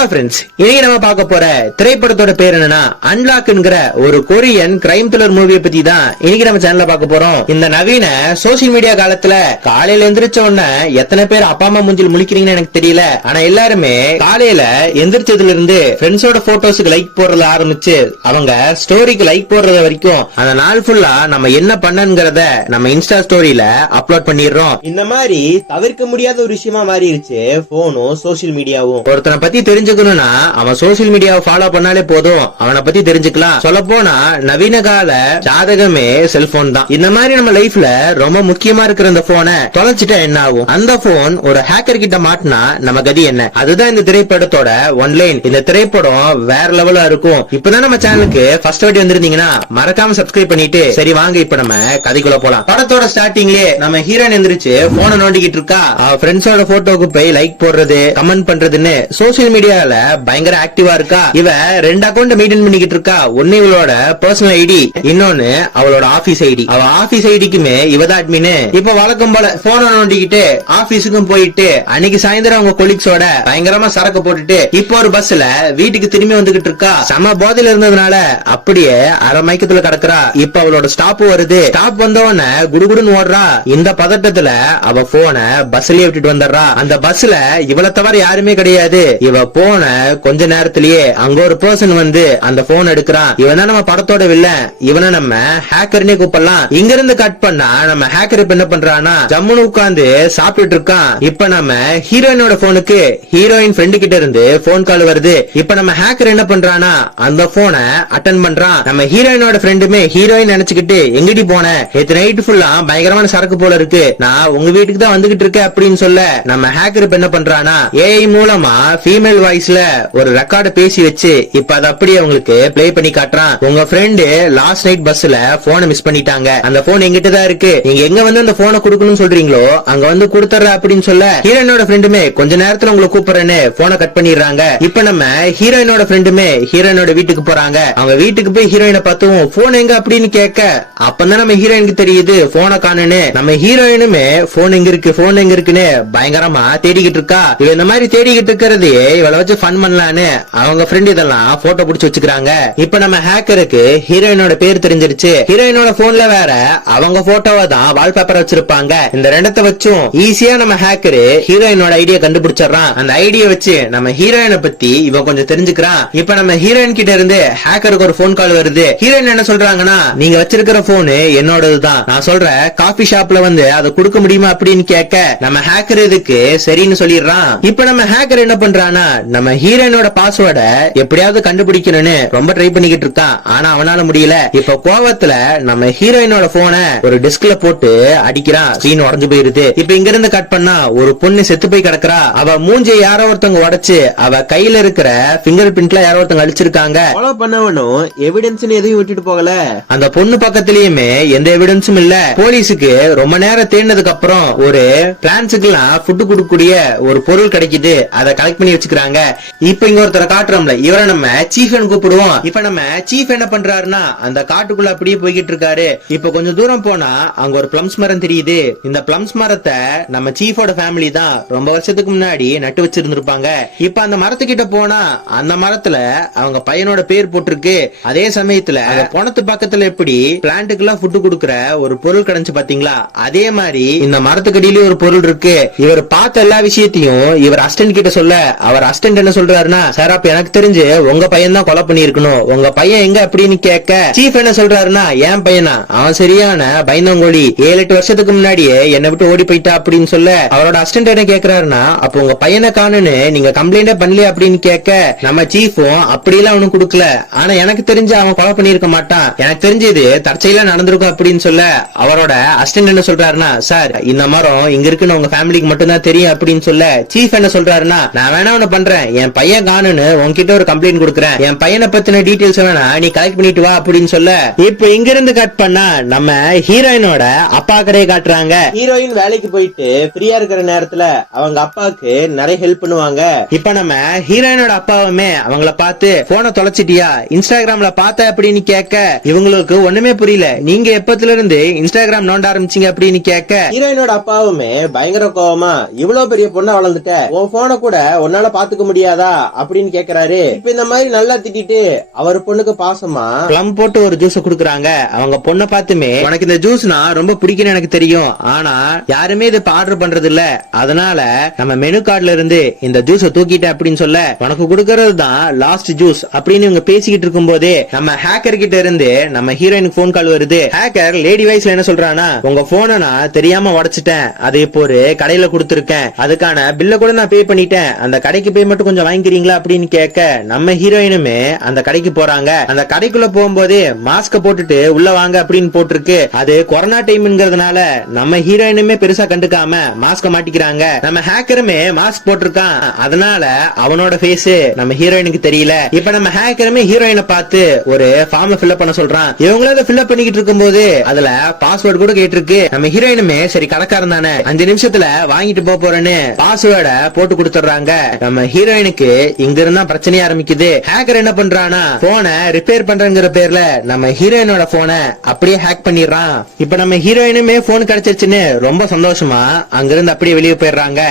Hello friends, இன்னைக்கு நம்ம பார்க்க போற திரைப்படத்தோட பேர் என்னன்னா அன்லாக்ங்கிற ஒரு கொரியன் கிரைம் த்ரில்லர் மூவியை பத்தி தான் இன்னைக்கு நம்ம சேனல்ல பார்க்க போறோம். இந்த நவீன சோசியல் மீடியா காலத்துல காலையில எந்திரிச்ச உடனே எத்தனை பேர் அப்பா அம்மா மூஞ்சில் முழிக்கிறீங்கன்னு எனக்கு தெரியல. ஆனா எல்லாருமே காலையில எந்திரிச்சதுல இருந்து ஃப்ரெண்ட்ஸோட போட்டோஸ்க்கு லைக் போடுறத ஆரம்பிச்சு அவங்க ஸ்டோரிக்கு லைக் போடுறது வரைக்கும் அந்த நாள் ஃபுல்லா நம்ம என்ன பண்ணங்கிறத நம்ம இன்ஸ்டா ஸ்டோரியில அப்லோட் பண்ணிடுறோம். இந்த மாதிரி தவிர்க்க முடியாத ஒரு விஷயமா மாறிடுச்சு போனும் சோசியல் மீடியாவும். ஒருத்தனை பத்தி தெரிஞ்சுக்கணும்னா அவன் சோசியல் மீடியாவை ஃபாலோ பண்ணாலே போதும், அவனை பத்தி தெரிஞ்சுக்கலாம். சொல்ல போனா நவீன கால ஜாதகமே செல்போன் தான். இந்த மாதிரி நம்ம லைஃப்ல ரொம்ப முக்கியமா இருக்கிற இந்த போனை தொலைச்சிட்டா என்ன ஆகும்? அந்த போன் ஒரு ஹேக்கர் கிட்ட மாட்டினா நம்ம கதி என்ன? அதுதான் இந்த திரைப்படத்தோட ஒன்லைன். இந்த திரைப்படம் வேற லெவலா இருக்கும். இப்பதான் நம்ம சேனலுக்கு ஃபர்ஸ்ட் வாட்டி வந்திருந்தீங்கன்னா மறக்காம சப்ஸ்கிரைப் பண்ணிட்டு சரி வாங்க இப்ப நம்ம கதைக்குள்ள போலாம். படத்தோட ஸ்டார்டிங்லயே நம்ம ஹீரோயின் எந்திரிச்சு போனை நோண்டிக்கிட்டு இருக்கா. அவ ஃப்ரெண்ட்ஸோட போட்டோக்கு போய் லைக் போடுறது கமெண்ட் பண்றதுன்னு சோசியல் மீடியால பயங்கர ஆக்டிவா இருக்கா. இவ 2 அக்கௌண்ட் மெயின்டைன் பண்ணிக்கிட்டு இருக்கா. ஒன்னு இவளோட பர்சனல் ஐடி, இன்னொன்னு அவளோட ஆபீஸ் ஐடி. அவ ஆபீஸ் ஐடிக்குமே இவதான் அட்மின். இப்ப வழக்கம் போல போன நோண்டிக்கிட்டு ஆபீஸுக்கும் போயிட்டு அன்னைக்கு சாயந்தரம் அவங்க கொலீக்ஸோட பயங்கரமா சரக்கு போட்டுட்டு இப்போ ஒரு பஸ்ல வீட்டுக்கு திரும்பி வந்துகிட்டு இருக்கா. சம போதையில இருந்ததுனால அப்படியே அரை மயக்கத்துல கிடக்குறா. இப்ப அவளோட ஸ்டாப் வருது. ஸ்டாப் வந்தவன குடுகுடுன்னு ஓடுறா. இந்த பதட்டத்துல அவ போன பஸ்லயே விட்டுட்டு வந்துடுறா. அந்த பஸ்ல இவளை தவிர யாருமே கிடையாது. இவ போன கொஞ்ச நேரத்திலேயே அங்க ஒரு பர்சன் வந்து அந்த போன் எடுக்கிறான். இவன் தான் நம்ம படத்தோட வில்லன். இவனை நம்ம ஹேக்கர்னே கூப்பிடலாம். இங்க இருந்து கட் பண்ணா நம்ம ஹேக்கர் இப்ப என்ன பண்றானா ஜம்முன்னு உட்கார்ந்து சாப்பிட்டு இருக்கான். இப்ப நம்ம ஹீரோயினோட போனுக்கு ஹீரோயின் ஃப்ரெண்டு கிட்ட இருந்து போன் கால் வருது. இப்ப நம்ம ஹேக்கர் என்ன பண்றானா அந்த போனை அட்டெண்ட் பண்றான். நம்ம ஹீரோயினோட ஃப்ரெண்டுமே ஹீரோயின் நினைச்சுக்கிட்டு எங்கடி போன, நேத்து நைட் ஃபுல்லா பயங்கரமான சரக்கு போல இருக்கு, நான் உங்க வீட்டுக்கு தான் வந்துகிட்டு இருக்கேன் அப்படின்னு சொல்ல நம்ம ஹேக்கர் இப்ப என்ன பண்றானா ஏஐ மூலமா ஃபீமேல் வாய்ஸ்ல ஒரு ரெக்கார்டு பேசி வச்சு இப்ப அதை அப்படியே உங்களுக்கு பிளே பண்ணி காட்டுறான். உங்க ஃப்ரெண்டு லாஸ்ட் நைட் பஸ்ல போனை மிஸ் பண்ணிட்டாங்க, அந்த போன் எங்கிட்ட தான் இருக்கு, நீங்க எங்க வந்து அந்த போனை கொடுக்கணும்னு சொல்றீங்களோ அங்க வந்து கொடுத்துற அப்படின்னு சொல்ல ஹீரோயினோட ஃப்ரெண்டுமே கொஞ்ச நேரத்துல உங்களை கூப்பிடுறேன்னு போனை கட் பண்ணிடுறாங்க. இப்ப நம்ம ஹீரோயினோட ஃப்ரெண்டுமே ஹீரோயினோட வீட்டுக்கு போறாங்க. அவங்க வீட்டுக்கு போய் ஹீரோயினை பார்த்தோம் போன் எங்க அப்படின்னு கேட்க அப்பதான் நம்ம ஹீரோயினுக்கு தெரியுது போனை காணுன்னு. நம்ம ஹீரோயினுமே போன் எங்க இருக்கு போன் எங்க இருக்குன்னு பயங்கரமா தேடிக்கிட்டு இருக்கா. இவ இந்த மாதிரி தேடிக்கிட்டு இருக்கிறது இவளை வச்சு ஃபன் பண்ணலான்னு அவங்க ஃப்ரெண்ட் இதெல்லாம் போட்டோ புடிச்சு வச்சுக்கிறாங்க. இப்ப நம்ம ஹேக்கருக்கு ஹீரோயினோட பேர் தெரிஞ்சிருச்சு. ஹீரோயினோட போன்ல வேற அவங்க போட்டோவை தான் வால்பேப்பர் வச்சிருப்பாங்க. இந்த ரெண்டத்தை வச்சும் ஈஸியா நம்ம ஹேக்கரு ஹீரோயினோட ஐடியா கண்டுபிடிச்சிடறான். அந்த ஐடியா வச்சு நம்ம ஹீரோயினை பத்தி இவன் கொஞ்சம் தெரிஞ்சுக்கிறான். இப்ப நம்ம ஹீரோயின் கிட்ட இருந்து ஹேக்கருக்கு ஒரு போன் கால் வருது. ஹீரோயின் என்ன சொல்றாங்கன்னா நீங்க வச்சிருக்கிற போனு என்னோடதுதான், நான் சொல்ற காபி ஷாப்ல வந்து அதை கொடுக்க முடியுமா அப்படின்னு கேட்க நம்ம ஹேக்கர் இதுக்கு சரின்னு சொல்லிடுறான். இப்ப நம்ம ஹேக்கர் என்ன பண்றானா நம்ம ஹீரோயினோட பாஸ்வேர்டை எப்படியாவது கண்டுபிடிக்கணும்னு ரொம்ப ட்ரை பண்ணிக்கிட்டு இருக்கான். ஆனா அவனால முடியல. இப்ப கோவத்துல நம்ம ஹீரோயினோட போனை ஒரு டிஸ்க்ல போட்டு அடிக்கிறான். ஸ்கிரீன் உடைஞ்சு போயிருது. இப்ப இங்க இருந்து கட் பண்ணா ஒரு பொண்ணு செத்து போய் கிடக்குறா. அவ மூஞ்சை யாரோ ஒருத்தவங்க உடைச்சு அவ கையில இருக்கிற பிங்கர் பிரிண்ட்ல யாரோ ஒருத்தவங்க அழிச்சிருக்காங்க. ஃபாலோ பண்ணவனும் எவிடன்ஸ் எதையும் விட்டுட்டு போகல. அந்த பொண்ணு பக்கத்திலயுமே எந்த எவிடன்ஸும் இல்ல. போலீஸுக்கு ரொம்ப நேரம் தேடினதுக்கு அப்புறம் ஒரு பிளான்ஸுக்கெல்லாம் ஃபுட் கொடுக்கக்கூடிய ஒரு பொருள் கிடைக்குது. அதை கலெக்ட் பண்ணி வச்சுக்கிறாங்க. இப்ப இங்க ஒருத்தர காட்டுறோம்ல, இவரை நம்ம சீஃப் கூப்பிடுவோம். இப்ப நம்ம சீஃப் என்ன பண்றாருன்னா அந்த காட்டுக்குள்ள அப்படியே போய்கிட்டு இருக்காரு. இப்ப கொஞ்சம் தூரம் போனா அங்க ஒரு பிளம்ஸ் மரம் தெரியுது. இந்த பிளம்ஸ் மரத்தை நம்ம சீஃபோட ஃபேமிலி தான் ரொம்ப வருஷத்துக்கு முன்னாடி நட்டு வச்சிருந்திருப்பாங்க. இப்ப அந்த மரத்துக்கிட்ட போனா அந்த மரத்துல அவங்க பையனோட பேர் போட்டிருக்கு. அதே சமயத்துல பணத்து பக்கத்துல எப்படி பிளான்ட்டுக்கு எல்லாம் ஃபுட் கொடுக்கற ஒரு பொருள் கிடைச்சு பாத்தீங்களா, அதே மாதிரி இந்த மரத்துக்கடியில ஒரு பொருள் இருக்கு. இவர் பார்த்த எல்லா விஷயத்தையும் இவர் அசிஸ்டன்ட் கிட்ட சொல்ல அவர் அசிஸ்டன்ட் என்ன சொல்றாருன்னா சார் அப்ப எனக்கு தெரிஞ்சு உங்க பையன் தான் கொலை பண்ணிருக்கணும், உங்க பையன் எங்க அப்படின்னு கேட்க சீஃப் என்ன சொல்றாருன்னா என் பையனா, அவன் சரியான பயந்தங்கோழி, 7-8 வருஷத்துக்கு முன்னாடியே என்னை விட்டு ஓடி போயிட்டா அப்படின்னு சொல்ல அவரோட அசிஸ்டன்ட் என்ன கேக்குறாருன்னா அப்ப உங்க பையனை காணுன்னு நீங்க கம்ப்ளைண்டே பண்ணல அப்படின்னு கேட்க நம்ம சீஃபும் அப்படியெல்லாம் அவனுக்கு கொடுக்கல, ஆனா எனக்கு தெரிஞ்சு அவன் கொலை பண்ணிருக்க மாட்டான், எனக்கு தெரிஞ்சது தற்செயலா நடந்திருக்கும் அப்படின்னு சொல்ல அவரோட அசிஸ்டன்ட் என்ன சொல்றாருன்னா சார் இந்த மரம் இங்க இருக்குன்னு உங்க ஃபேமிலிக்கு மட்டும் தான் தெரியும் அப்படின்னு சொல்ல சீஃப் என்ன சொல்றாருன்னா நான் வேணா ஒண்ணு பண்றேன், என் பையன் காணுன்னு உன்கிட்ட ஒரு கம்ப்ளைண்ட் கொடுக்குறேன், என் பையனை பத்தின டீடைல்ஸ் வேணா நீ கலெக்ட் பண்ணிட்டு வா அப்படின்னு சொல்ல இப்ப இங்க இருந்து கட் பண்ணா நம்ம ஹீரோயினோட அப்பா கடையை காட்டுறாங்க. ஹீரோயின் வேலைக்கு போயிட்டு ஃப்ரீயா இருக்கிற நேரத்துல அவங்க அப்பாவுக்கு நிறைய ஹெல்ப் பண்ணுவாங்க. இப்ப நம்ம ஹீரோயினோட அப்பாவுமே அவங்கள பார்த்து போனை தொலைச்சிட்டியா இன்ஸ்டாகிராம்ல பார்த்த அப்படின்னு கேட்க இவங்களுக்கு ஒண்ணுமே புரியல, நீங்க எப்பத்துல இருந்து இன்ஸ்டாகிராம் நோண்ட ஆரம்பிச்சீங்க அப்படின்னு கேட்க ஹீரோயினோட அப்பாவுமே பயங்கர கோவமா இவ்வளவு பெரிய பொண்ணா வளர்ந்துட்ட, உன் போனை கூட உன்னால பாத்துக்க முடியாதா அப்படின்னு கேக்குறாரு. இப்ப இந்த மாதிரி நல்லா திட்டிட்டு அவர் பொண்ணுக்கு பாசமா பிளம் போட்டு ஒரு ஜூஸ் குடுக்குறாங்க. அவங்க பொண்ணை பார்த்துமே உனக்கு இந்த ஜூஸ்னா ரொம்ப பிடிக்கும்னு எனக்கு தெரியும், ஆனா யாருமே இதை ஆர்டர் பண்றது இல்ல, அதனால நம்ம மெனு கார்டுல இருந்து இந்த ஜூஸ தூக்கிட்ட அப்படின்னு சொல்ல உனக்கு கொடுக்கறது தான் லாஸ்ட் ஜூஸ் அப்படின்னு இவங்க பேசிக்கிட்டு இருக்கும் போதே நம்ம ஹேக்கர் கிட்ட இருந்து நம்ம ஹீரோயினுக்கு போன் கால் வருது. ஹேக்கர் லேடி வாய்ஸ்ல என்ன சொல்றானா, உங்க போனை நான் தெரியாம உடைச்சிட்டேன், அது இப்போ ஒரு கடையில கொடுத்திருக்கேன், அதுக்கான பில்ல கூட நான் பே பண்ணிட்டேன், அந்த கடைக்கு போய் மட்டும் கொஞ்சம் வாங்கிக்கிறீங்களா அப்படின்னு கேட்க நம்ம ஹீரோயினுமே அந்த கடைக்கு போறாங்க. அந்த கடைக்குள்ள போகும்போது மாஸ்க போட்டுட்டு உள்ள வாங்க அப்படின்னு போட்டிருக்கு. அது கொரோனா டைம்ங்கிறதுனால நம்ம ஹீரோயினுமே பெருசா கண்டுக்காம மாஸ்க மாட்டிக்கிறாங்க. நம்ம ஹேக்கருமே மாஸ்க் போட்டிருக்கான், அதனால அவனோட ஃபேஸ் நம்ம ஹீரோயினுக்கு தெரியல. இப்ப நம்ம ஹேக்கருமே ஹீரோயினை பார்த்து ஒரு ஃபார்ம் ஃபில்அப் பண்ண சொல்றான். இவங்களும் அதை ஃபில்அப் பண்ணிக்கிட்டு இருக்கும்போது அதுல பாஸ்வேர்டு கூட கேட்டிருக்கு. நம்ம ஹீரோயினுமே சரி கடைக்காரன் தானே 5 நிமிஷத்துல வாங்கிட்டு போறேன்னு பாஸ்வேர்டை போட்டு கொடுத்துறாங்க. நம்ம ஹீரோயினுக்கு இங்க இருந்தா பிரச்சனையா ஆரம்பிக்குது. ஹேக்கர் என்ன பண்றானா, போனை ரிப்பேர் பண்றங்கிற பேர்ல நம்ம ஹீரோயினோட போனை அப்படியே ஹேக் பண்ணிடுறான். இப்ப நம்ம ஹீரோயினுமே போன் கிடைச்சிருச்சுன்னு ரொம்ப சந்தோஷமா அங்கிருந்து அப்படியே வெளியே போயிடுறாங்க.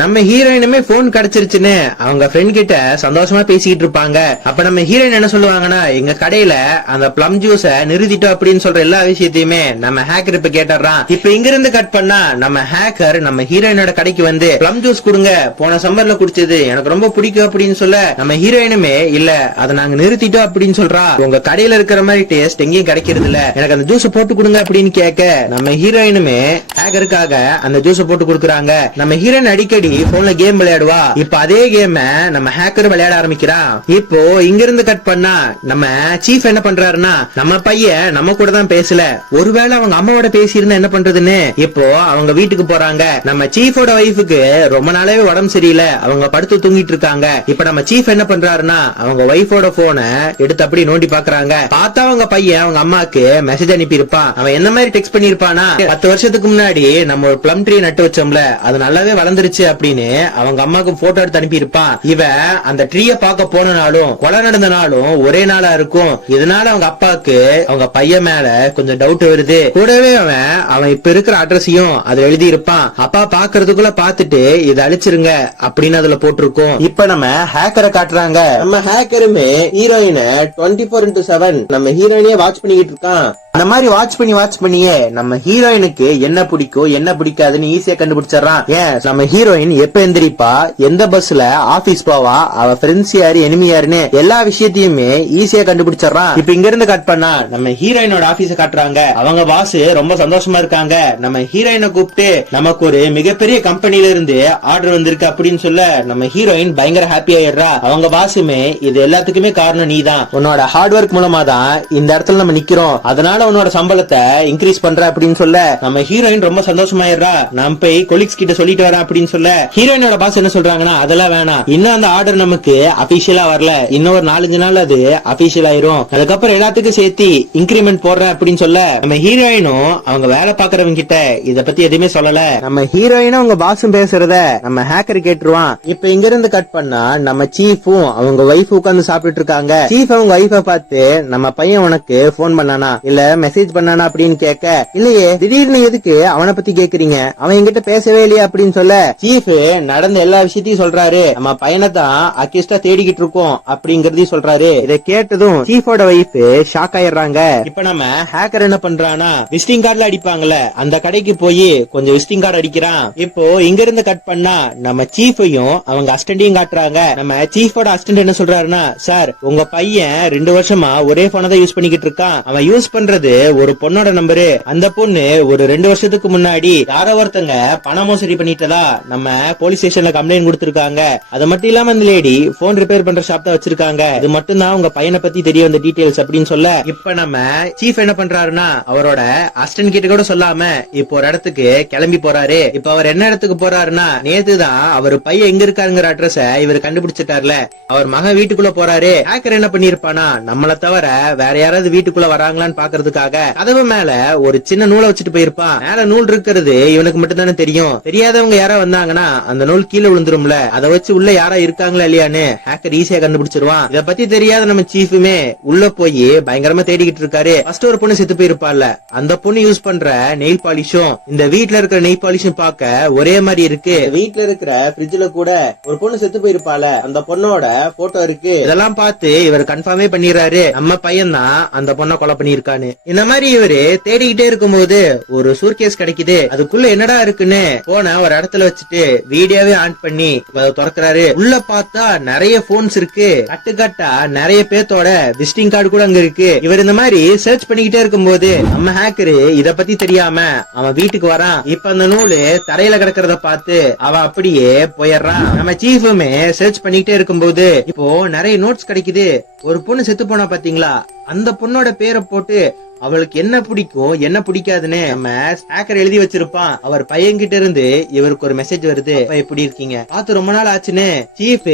நம்ம ஹீரோயினுமே போன் கிடைச்சிருச்சுன்னு அவங்க ஃப்ரெண்ட் கிட்ட சந்தோஷமா பேசிட்டு இருப்பாங்க. அப்ப நம்ம ஹீரோயின் என்ன சொல்லுவாங்கன்னா, எங்க கடையில அந்த பிளம் ஜூஸ நிறுத்திட்டோம் அப்படின்னு சொல்ற எல்லா விஷயத்தையுமே நம்ம ஹேக்கர் இப்ப கேட்டுறான். இப்ப இங்க இருந்து கட் பண்ணா நம்ம ஹேக்கர் நம்ம ஹீரோயினோட கடைக்கு வந்து பிளம் ஜூஸ் கொடுங்க, போன சம்மர்ல குடிச்சது எனக்கு ரொம்ப பிடிக்கும் அப்படின்னு சொல்ல நம்ம ஹீரோயினுமே இல்ல அதை நாங்க நிறுத்திட்டோம் அப்படின்னு சொல்றா. உங்க கடையில இருக்கிற மாதிரி டேஸ்ட் எங்கேயும் கிடைக்கிறது இல்ல, எனக்கு அந்த ஜூஸ் போட்டு கொடுங்க அப்படின்னு கேட்க நம்ம ஹீரோயினுமே ஹேக்கருக்காக அந்த ஜூஸ் போட்டு கொடுக்குறாங்க. நம்ம ஹீரோயின் அடிக்கடி போன்ல கேம் விளையாடுவா. இப்ப அதே கேம் நம்ம ஹேக்கர் விளையாட ஆரம்பிக்கிறான். இப்போ இங்க இருந்து கட் பண்ணா நம்ம சீஃப் என்ன பண்றாருன்னா, நம்ம பையன் நம்ம கூட தான் பேசல, ஒருவேளை அவங்க அம்மாவோட பேசியிருந்தா என்ன பண்றதுன்னு இப்போ அவங்க வீட்டுக்கு போறாங்க. நம்ம சீஃபோட வைஃபுக்கு ரொம்ப நாளாவே உடம்பு சரியில்லை, அவங்க படுத்து தூங்கிட்டு இருக்காங்க. இப்ப நம்ம சீஃப் என்ன பண்றாருன்னா அவங்க வைஃபோட போனை எடுத்து அப்படி நோண்டி பாக்குறாங்க. பார்த்தா அவங்க பையன் அவங்க அம்மாக்கு மெசேஜ் அனுப்பி இருப்பான். அவன் என்ன மாதிரி டெக்ஸ்ட் பண்ணிருப்பானா, 10 வருஷத்துக்கு முன்னாடி நம்ம ஒரு பிளம் ட்ரீ நட்டு வச்சோம்ல, அது நல்லாவே வளர்ந்துருச்சு அப்படின்னு அவங்க அம்மாக்கு போட்டோ எடுத்து அனுப்பி இருப்பான். இவ அந்த ட்ரீய பார்க்க போனாலும் கொலை நடந்த நாளும் ஒரே நாளா இருக்கும். இதனால அவங்க அப்பாக்கு அவங்க பையன் மேல கொஞ்சம் டவுட் வருது. கூடவே அவன் இப்ப இருக்கிற அட்ரஸையும் அதுல எழுதி இருப்பான். அப்பா பாக்குறதுக்குள்ள பாத்துட்டு இதை அழிச்சிருங்க அப்படின்னு அதுல போட்டிருக்கும். இப்ப நம்ம ஹேக்கரை காட்டுறாங்க. நம்ம ஹேக்கருமே ஹீரோயினை 24/7 நம்ம ஹீரோயினையே வாட்ச் பண்ணிக்கிட்டு இருக்கான். அந்த மாதிரி வாட்ச் பண்ணியே நம்ம ஹீரோயினுக்கு என்ன பிடிக்கும் என்ன பிடிக்காதுன்னு ஈஸியா கண்டுபிடிச்சிடறான். ஏன் நம்ம ஹீரோயின் எப்ப எந்திரிப்பா, எந்த பஸ்ல ஆபீஸ் போவா, அவ ஃப்ரெண்ட்ஸ் யாரு எனிமி யாருன்னு எல்லா விஷயத்தையுமே ஈஸியா கண்டுபிடிச்சிடறான். இப்ப இங்க இருந்து கட் பண்ணா நம்ம ஹீரோயினோட ஆபீஸ காட்டுறாங்க. அவங்க பாஸ் ரொம்ப சந்தோஷமா இருக்காங்க. நம்ம ஹீரோயினை கூப்பிட்டு நமக்கு ஒரு மிகப்பெரிய கம்பெனில இருந்து ஆர்டர் வந்திருக்கு அப்படின்னு சொல்ல நம்ம ஹீரோயின் பயங்கர ஹாப்பி ஆயிடுறா. அவங்க பாஸுமே இது எல்லாத்துக்குமே காரணம் நீதான், உன்னோட ஹார்ட் ஒர்க் மூலமா தான் இந்த இடத்துல நம்ம நிக்கிறோம், அதனால உன்னோட சம்பளத்தை இன்க்ரீஸ் பண்ற அப்படின்னு சொல்ல நம்ம ஹீரோயின் ரொம்ப சந்தோஷமாயிடுறா. நான் போய் கொலீக்ஸ் கிட்ட சொல்லிட்டு வரேன் அப்படின்னு சொல்ல ஹீரோயினோட பாஸ் என்ன சொல்றாங்கன்னா, அதெல்லாம் வேணாம், இன்னும் அந்த ஆர்டர் நமக்கு அபிஷியலா வரல, இன்னும் ஒரு 4-5 நாள் அது அபிஷியல் ஆயிரும், அதுக்கப்புறம் எல்லாத்துக்கும் சேர்த்து இன்கிரிமெண்ட் போடுறேன் அப்படின்னு சொல்ல நம்ம ஹீரோயினும் அவங்க வேலை பாக்குறவங்க கிட்ட இத பத்தி எதுவுமே சொல்லல. நம்ம ஹீரோயினும் அவங்க பாஸும் பேசுறத நம்ம ஹேக்கர் கேட்டுருவான். இப்ப இங்க இருந்து கட் பண்ணா நம்ம சீஃபும் அவங்க வைஃப் உட்கார்ந்து சாப்பிட்டு இருக்காங்க. சீஃப் அவங்க வைஃபை பார்த்து நம்ம பையன் உனக்கு போன் பண்ணானா இல்ல மெசேஜ் பண்ணானா அப்படின்னு கேட்க, இல்லையே திடீர்னு எதுக்கு அவனை பத்தி கேக்குறீங்க, அவன் என்கிட்ட பேசவே இல்லையா அப்படின்னு சொல்ல சீஃப் நடந்த எல்லா விஷயத்தையும் சொல்றாரு. நம்ம பையனை தான் அக்கிஸ்டா தேடிக்கிட்டு இருக்கோம் அப்படிங்கறதையும் சொல்றாரு. இதை கேட்டதும் சீஃபோட வைஃப் ஷாக் ஆயிடுறாங்க. இப்ப நம்ம ஹேக்கர் என்ன பண்றானா, விசிட்டிங் கார்டுல அடிப்பாங்கல்ல அந்த கடைக்கு போய் கொஞ்சம் விசிட்டிங் கார்டு அடிக்கிறான். இப்போ இங்க இருந்து கட் பண்ணா நம்ம சீஃபையும் அவங்க அசிஸ்டன்டையும் காட்டுறாங்க. நம்ம சீஃபோட அசிஸ்டன்ட் என்ன சொல்றாருன்னா, சார் உங்க பையன் 2 வருஷமா ஒரே போனை தான் யூஸ் பண்ணிக்கிட்டு இருக்கான், அவன் யூஸ் பண்றது ஒரு பொண்ணோட நம்பரு, அந்த பொண்ணு ஒரு 2 வருஷத்துக்கு முன்னாடி யாரோ ஒருத்தங்க பண மோசடி பண்ணிட்டதா நம்ம போலீஸ் ஸ்டேஷன்ல கம்ப்ளைண்ட் கொடுத்திருக்காங்க. அது மட்டும் இல்லாம அந்த லேடி போன் ரிப்பேர் பண்ற ஷாப் தான் வச்சிருக்காங்க, இது மட்டும் தான் உங்க பையனை பத்தி தெரிய வந்த டீடைல்ஸ் அப்படின்னு சொல்ல இப்ப நம்ம சீஃப் என்ன பண்றாருன்னா அவரோட அசிஸ்டன்ட் கிட்ட கூட சொல்லாம இப்போ ஒரு இடத்துக்கு கிளம்பி போறாரு. இப்ப அவர் என்ன இடத்துக்கு போறாருன்னா, நேத்துதான் அவர் பையன் எங்க இருக்காருங்கிற அட்ரஸ இவர் கண்டுபிடிச்சிட்டார்ல, அவர் மகன் வீட்டுக்குள்ள போறாரு. ஹேக்கர் என்ன பண்ணிருப்பானா, நம்மள தவிர வேற யாராவது வீட்டுக்குள்ள வராங்களான்னு பாக்குறது போறதுக்காக கதவு மேல ஒரு சின்ன நூலை வச்சுட்டு போயிருப்பான். மேல நூல் இருக்கிறது இவனுக்கு மட்டும் தானே தெரியும். தெரியாதவங்க யாரா வந்தாங்கன்னா அந்த நூல் கீழே விழுந்துரும்ல, அதை வச்சு உள்ள யாரா இருக்காங்களா இல்லையான்னு ஹேக்கர் ஈஸியா கண்டுபிடிச்சிருவான். இத பத்தி தெரியாத நம்ம சீஃபுமே உள்ள போய் பயங்கரமா தேடிக்கிட்டு இருக்காரு. ஃபர்ஸ்ட் ஒரு பொண்ணு செத்து போயிருப்பாள்ல, அந்த பொண்ணு யூஸ் பண்ற நெயில் பாலிஷும் இந்த வீட்ல இருக்கிற நெயில் பாலிஷும் பார்க்க ஒரே மாதிரி இருக்கு. வீட்ல இருக்கிற ஃப்ரிட்ஜ்ல கூட ஒரு பொண்ணு செத்து போயிருப்பால, அந்த பொண்ணோட போட்டோ இருக்கு. இதெல்லாம் பார்த்து இவர் கன்ஃபார்மே பண்ணிடுறாரு, நம்ம பையன் தான் அந்த பொண்ணை கொலை பண்ணிருக்கான்னு. இந்த மாதிரி இவரு தேடிக்கிட்டே இருக்கும்போது ஒரு சூட்கேஸ் கிடைக்குது. அதுக்குள்ள என்னடா இருக்குன்னு போன ஒரு இடத்துல வச்சுட்டு வீடியோவே ஆன் பண்ணி திறக்கிறாரு. உள்ள பார்த்தா நிறைய போன்ஸ் இருக்கு, கட்டுக்கட்டா நிறைய பேத்தோட விசிட்டிங் கார்டு கூட அங்க இருக்கு. இவர் இந்த மாதிரி சர்ச் பண்ணிக்கிட்டே இருக்கும்போது நம்ம ஹேக்கரு இத பத்தி தெரியாம அவன் வீட்டுக்கு வரான். இப்ப அந்த நூலு தரையில கிடக்கிறத பார்த்து அவன் அப்படியே போயிடுறான். நம்ம சீஃபுமே சர்ச் பண்ணிக்கிட்டே இருக்கும்போது இப்போ நிறைய நோட்ஸ் கிடைக்குது. ஒரு பொண்ணு செத்து போனா பாத்தீங்களா, அந்த பொண்ணோட பேரை போட்டு அவளுக்கு என்ன பிடிக்கும் என்ன பிடிக்காதுன்னு நம்ம ஹேக்கர் எழுதி வச்சிருப்பான். அவர் பையன்கிட்ட இருந்து இவருக்கு ஒரு மெசேஜ் வருது, எப்படி இருக்கீங்க, பார்த்து ரொம்ப நாள் ஆச்சுன்னு சீஃப்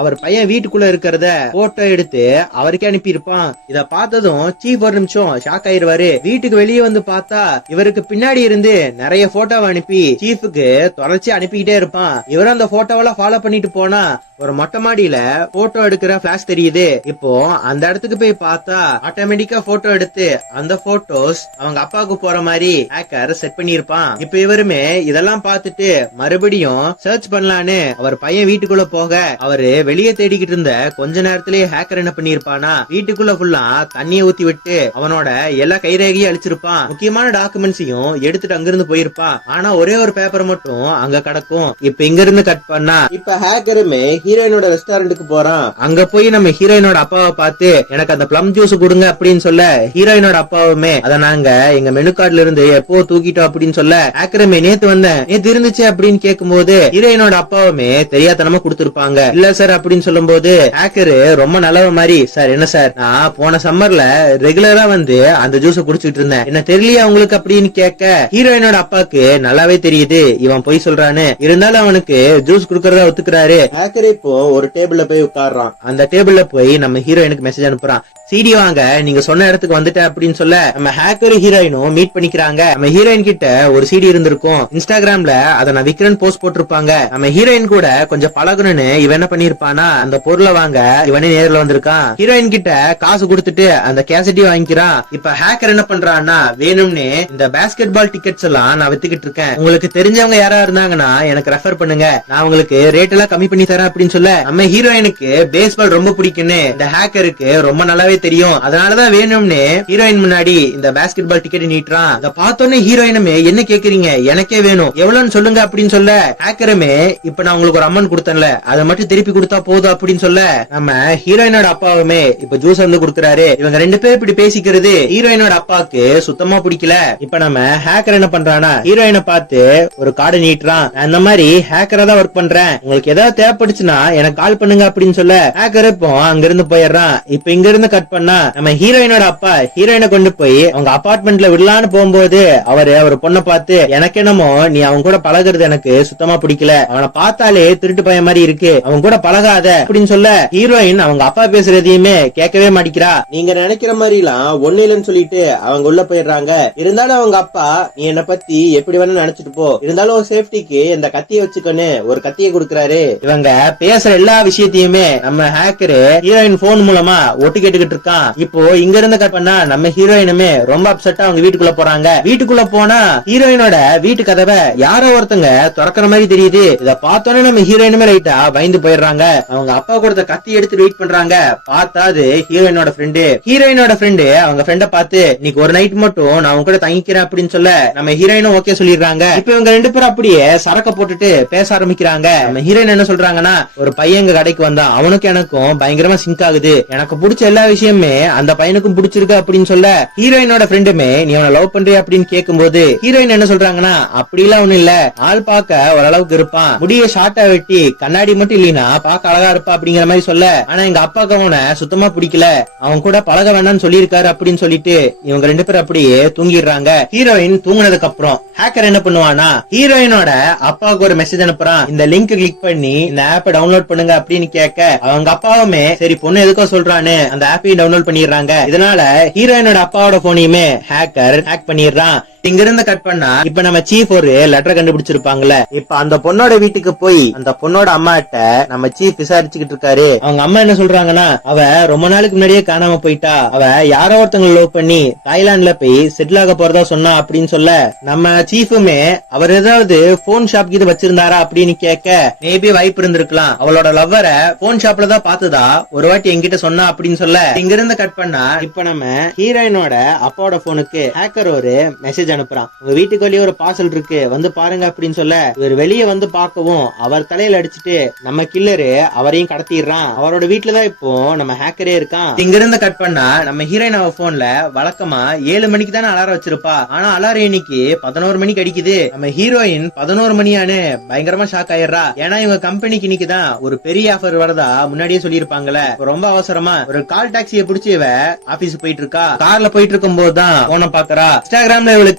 அவர் பையன் வீட்டுக்குள்ள இருக்கிறத போட்டோ எடுத்து அவருக்கே அனுப்பி இருப்பான். இத பார்த்ததும் சீஃப் ஒரு நிமிஷம் ஷாக் ஆயிருவாரு. வீட்டுக்கு வெளியே வந்து பார்த்தா இவருக்கு பின்னாடி இருந்து நிறைய போட்டோவை அனுப்பி சீஃபுக்கு தொடர்ச்சி அனுப்பிக்கிட்டே இருப்பான். இவரும் அந்த போட்டோவெல்லாம் ஃபாலோ பண்ணிட்டு போனா ஒரு மொட்டை மாடியில போட்டோ எடுக்கிற பிளாஷ் தெரியுது. இப்போ அந்த இடத்துக்கு போய் பார்த்தா ஆட்டோமேட்டிக்கா போட்டோ எடுத்து அந்த போட்டோஸ் அவங்க அப்பாவுக்கு போற மாதிரி ஹேக்கர் செட் பண்ணிருப்பான். இப்ப இவருமே இதெல்லாம் பார்த்துட்டு மறுபடியும் சர்ச் பண்ணலான்னு அவர் பையன் வீட்டுக்குள்ள போக அவரு வெளியே தேடிக்கிட்டு இருந்த கொஞ்ச நேரத்திலேயே ஹேக்கர் என்ன பண்ணிருப்பானா, வீட்டுக்குள்ள ஃபுல்லா தண்ணியை ஊத்தி விட்டு அவனோட எல்லா கைரேகையும் அழிச்சிருப்பான். முக்கியமான டாக்குமெண்ட்ஸையும் எடுத்துட்டு அங்கிருந்து போயிருப்பான். ஆனா ஒரே ஒரு பேப்பர் மட்டும் அங்க கிடக்கும். இப்ப இங்க இருந்து கட் பண்ணா இப்ப ஹேக்கருமே ஹீரோயினோட ரெஸ்டாரண்ட்டுக்கு போறான். அங்க போய் நம்ம ஹீரோயினோட அப்பாவை பார்த்து எனக்கு அந்த பிளம் ஜூஸ் கொடுங்க அப்படின்னு சொல்ல, ஹீரோயினோட அப்பாவுமே அத நாங்க எங்க மெனு கார்டுல இருந்து எப்போ தூக்கிட்டோம் அப்படின்னு சொல்ல, ஹேக்கருமே நேத்து வந்தேன் நேத்து இருந்துச்சு அப்படின்னு கேட்கும்போது ஹீரோயினோட அப்பாவுமே தெரியாதனமா கொடுத்திருப்பாங்க. இல்ல சார் அப்படின்னு சொல்லும் போது ஹேக்கரு ரொம்ப நல்லவ மாதிரி, சார் என்ன சார் நான் போன சம்மர்ல ரெகுலரா வந்து அந்த ஜூஸ குடிச்சிட்டு இருந்தேன், என்ன தெரியலையா உங்களுக்கு அப்படின்னு கேட்க ஹீரோயினோட அப்பாக்கு நல்லாவே தெரியுது இவன் போய் சொல்றான்னு. இருந்தாலும் அவனுக்கு ஜூஸ் குடுக்கறதா ஒத்துக்கிறாரு. ஹேக்கர் இப்போ ஒரு டேபிள்ல போய் உட்கார்றான். அந்த டேபிள்ல போய் நம்ம ஹீரோயினுக்கு மெசேஜ் அனுப்புறான், சிடி வாங்க நீங்க சொன்ன இடத்துக்கு வந்துட்டேன் அப்படின்னு சொல்ல நம்ம ஹேக்கர் ஹீரோயினும் மீட் பண்ணிக்கிறாங்க. நம்ம ஹீரோயின் கிட்ட ஒரு சிடி இருந்திருக்கும், இன்ஸ்டாகிராம்ல அதை நான் விக்ரன் போஸ்ட் போட்டிருப்பாங்க. நம்ம ஹீரோயின் கூட கொஞ்சம் பழகணும்னு இவன் என்ன பண்ணிருப்பானா அந்த பொருளை வாங்க இவனே நேர்ல வந்திருக்கான். ஹீரோயின் கிட்ட காசு கொடுத்துட்டு அந்த கேசட்டி வாங்கிக்கிறான். இப்ப ஹேக்கர் என்ன பண்றான்னா, வேணும்னு இந்த பாஸ்கெட் பால் டிக்கெட்ஸ் எல்லாம் நான் வித்துக்கிட்டு இருக்கேன், உங்களுக்கு தெரிஞ்சவங்க யாரா இருந்தாங்கன்னா எனக்கு ரெஃபர் பண்ணுங்க, நான் உங்களுக்கு ரேட் எல்லாம் கம்மி பண்ணி தரேன் அப்படின்னு சொல்ல, நம்ம ஹீரோயினுக்கு பேஸ்பால் ரொம்ப பிடிக்குன்னு இந்த ஹேக்கருக்கு ரொம்ப நல்லாவே தெரியும். அதனாலதான் வேணும்னு ஹீரோயின் முன்னாடி இந்த பாஸ்கெட் பால் டிக்கெட் நீட்டுறான். இத பார்த்தோன்னே ஹீரோயினுமே என்ன கேக்குறீங்க எனக்கே வேணும் எவ்வளவுன்னு சொல்லுங்க அப்படின்னு சொல்ல, ஹேக்கருமே இப்ப நான் உங்களுக்கு ஒரு அமௌண்ட் கொடுத்தேன்ல அதை மட்டும் திருப்பி கொடுத்தா போதும் அப்படின்னு சொல்ல, நம்ம ஹீரோயினோட அப்பாவுமே இப்ப ஜூஸ் வந்து கொடுக்கறாரு. இவங்க ரெண்டு பேரும் இப்படி பேசிக்கிறது ஹீரோயினோட அப்பாவுக்கு சுத்தமா பிடிக்கல. இப்ப நம்ம ஹேக்கர் என்ன பண்றானா ஹீரோயினை பார்த்து ஒரு கார்டு நீட்டுறான், அந்த மாதிரி ஹேக்கரா தான் ஒர்க் பண்றேன், உங்களுக்கு ஏதாவது தேவைப்படுச்சுன்னா எனக்கு கால் பண்ணுங்க அப்படின்னு சொல்ல, ஹேக்கர் இப்போ அங்க இருந்து போயிடுறான். இப்ப இங்க இருந்து கட் பண்ணா நம்ம ஹீரோயினோட அப்பா ஹீரோயினை கொண்டு போய் அவங்க அபார்ட்மெண்ட்ல விடலான்னு போகும்போது அவர் பொண்ணை பார்த்து எனக்கு என்னமோ நீ அவங்க கூட பழகுறது எனக்கு சுத்தமா பிடிக்கல, அவனை பார்த்தாலே திருட்டு பையன் மாதிரி இருக்கு, அவங்க கூட பழகாத அப்படின்னு சொல்ல, ஹீரோயின் அவங்க அப்பா பேசுறதையுமே கேட்கவே மாட்டேங்கிறா. நீங்க நினைக்கிற மாதிரி எல்லாம் ஒண்ணு இல்லைன்னு சொல்லிட்டு அவங்க உள்ள போயிடுறாங்க. இருந்தாலும் அவங்க அப்பா நீ என்ன பத்தி எப்படி வேணும் நினைச்சிட்டு போ, இருந்தாலும் ஒரு சேஃப்டிக்கு இந்த கத்தியை வச்சுக்கன்னு ஒரு கத்தியை கொடுக்கறாரு. இவங்க பேசுற எல்லா விஷயத்தையுமே நம்ம ஹேக்கரு ஹீரோயின் போன் மூலமா ஒட்டு கேட்டுக்கிட்டு இருக்கான். இப்போ இங்க இருந்து கட் பண்ணா நம்ம ஹீரோயினுமே ரொம்ப அப்செட்டா அவங்க வீட்டுக்குள்ள போறாங்க. வீட்டுக்குள்ள போனா ஹீரோயினோட வீட்டு கதவை யாரோ ஒருத்தங்க திறக்கிற மாதிரி தெரியுது. இத பார்த்தோன்னே நம்ம ஹீரோயினுமே லைட்டா பயந்து போயிடுறாங்க. அவங்க அப்பா கொடுத்த கத்தி எடுத்து வெயிட் பண்றாங்க. பார்த்தா அது ஹீரோயினோட ஃப்ரெண்டு. ஹீரோயினோட ஃப்ரெண்டு அவங்க ஃப்ரெண்ட பார்த்து இன்னைக்கு ஒரு நைட் மட்டும் நான் அவங்க கூட தங்கிக்கிறேன் அப்படின்னு சொல்ல, நம்ம ஹீரோயினும் ஓகே சொல்லிடுறாங்க. இப்ப இவங்க ரெண்டு பேரும் அப்படியே சரக்க போட்டுட்டு பேச ஆரம்பிக்கிறாங்க. நம்ம ஹீரோயின் என்ன சொல்றாங்கன்னா, ஒரு பையன் எங்க கடைக்கு வந்தா அவனுக்கு எனக்கும் பயங்கரமா சிங்க் ஆகுது, எனக்கு பிடிச்ச எல்லா விஷயமே அந்த பையனுக்கும் பிடிச்சிருக்கு அப்படின்னு சொல்ல, ஹீரோயினோட ஃப்ரெண்டுமே நீ அவனை லவ் பண்றியா அப்படின்னு கேட்கும்போது ஹீரோயின் என்ன சொல்றாங்கன்னா, அப்படி எல்லாம் ஒண்ணு இல்ல, ஆள் பார்க்க ஓரளவுக்கு இருப்பான், முடிய ஷார்ட்டா வெட்டி கண்ணாடி மட்டும் இல்லைன்னா பார்க்க அழகா இருப்பா அப்படிங்கிற மாதிரி சொல்ல, ஆனா எங்க அப்பாக்கு அவனை சுத்தமா பிடிக்கல, அவன் கூட பழக வேண்டாம்னு சொல்லியிருக்காரு அப்படின்னு சொல்லிட்டு இவங்க ரெண்டு பேரும் அப்படியே தூங்கிடுறாங்க. ஹீரோயின் தூங்குனதுக்கு அப்புறம் ஹேக்கர் என்ன பண்ணுவானா ஹீரோயினோட அப்பாவுக்கு ஒரு மெசேஜ் அனுப்புறான், இந்த லிங்க் கிளிக் பண்ணி இந்த ஆப்பை டவுன்லோட் பண்ணுங்க அப்படின்னு கேட்க அவங்க அப்பாவுமே சரி பொண்ணு எதுக்கோ சொல்றான்னு அந்த ஆப்பையும் டவுன்லோட் பண்ணிடுறாங்க. இதனால ஹீரோயினோட அப்பாவோட போனையுமே ஹேக்கர் ஹேக் பண்ணிடுறான். இங்க இருந்து கட் பண்ணா இப்ப நம்ம சீஃப் ஒரு லெட்டர் கண்டுபிடிச்சிருப்பாங்கல்ல. இப்ப அந்த பொண்ணோட வீட்டுக்கு போய் அந்த பொண்ணோட அம்மாட்ட நம்ம சீஃப் விசாரிச்சுக்கிட்டு இருக்காரு. அவங்க அம்மா என்ன சொல்றாங்கன்னா, அவ ரொம்ப நாளுக்கு முன்னாடியே காணாம போயிட்டா, அவ யாரோ ஒருத்தங்களை லவ் பண்ணி தாய்லாந்துல போய் செட்டில் ஆக போறதா சொன்னா அப்படின்னு சொல்ல நம்ம சீஃபுமே அவர் ஏதாவது போன் ஷாப் இது வச்சிருந்தாரா அப்படின்னு கேட்க மேபி வாய்ப்பு இருந்திருக்கலாம், அவளோட லவ்வரை போன் ஷாப்ல தான் பார்த்ததா ஒரு வாட்டி என்கிட்ட சொன்னா அப்படின்னு சொல்ல இங்க இருந்து கட் பண்ணா இப்ப நம்ம ஹீரோயினோட அப்பாவோட போனுக்கு ஹேக்கர் ஒரு மெசேஜ் அனுப்புறான். உங்க வீட்டுக்கு வெளியே ஒரு பார்சல் இருக்கு வந்து பாருங்க அப்படின்னு சொல்ல இவர் வெளியே வந்து பார்க்கவும் அவர் தலையில அடிச்சுட்டு நம்ம கில்லரு அவரையும் கடத்திடுறான். அவரோட வீட்டுலதான் இப்போ நம்ம ஹேக்கரே இருக்கான். இங்க இருந்து கட் பண்ணா நம்ம ஹீரோயின் அவ போன்ல வழக்கமா 7 மணிக்கு தானே அலாரம் வச்சிருப்பா, ஆனா அலாரம் இன்னைக்கு 11 மணிக்கு அடிக்குது. நம்ம ஹீரோயின் 11 மணியானு பயங்கரமா ஷாக் ஆயிடுறா. ஏன்னா இவங்க கம்பெனிக்கு இன்னைக்கு தான் ஒரு பெரிய ஆஃபர் வரதா முன்னாடியே சொல்லிருப்பாங்கல்ல. ரொம்ப அவசரமா ஒரு கால் டாக்ஸியை பிடிச்சி இவ ஆபீஸ் போயிட்டு இருக்கா. கார்ல போயிட்டு இருக்கும் போதுதான் போன பாக்குறா. இன்ஸ்டாகிராம்ல இவளுக்கு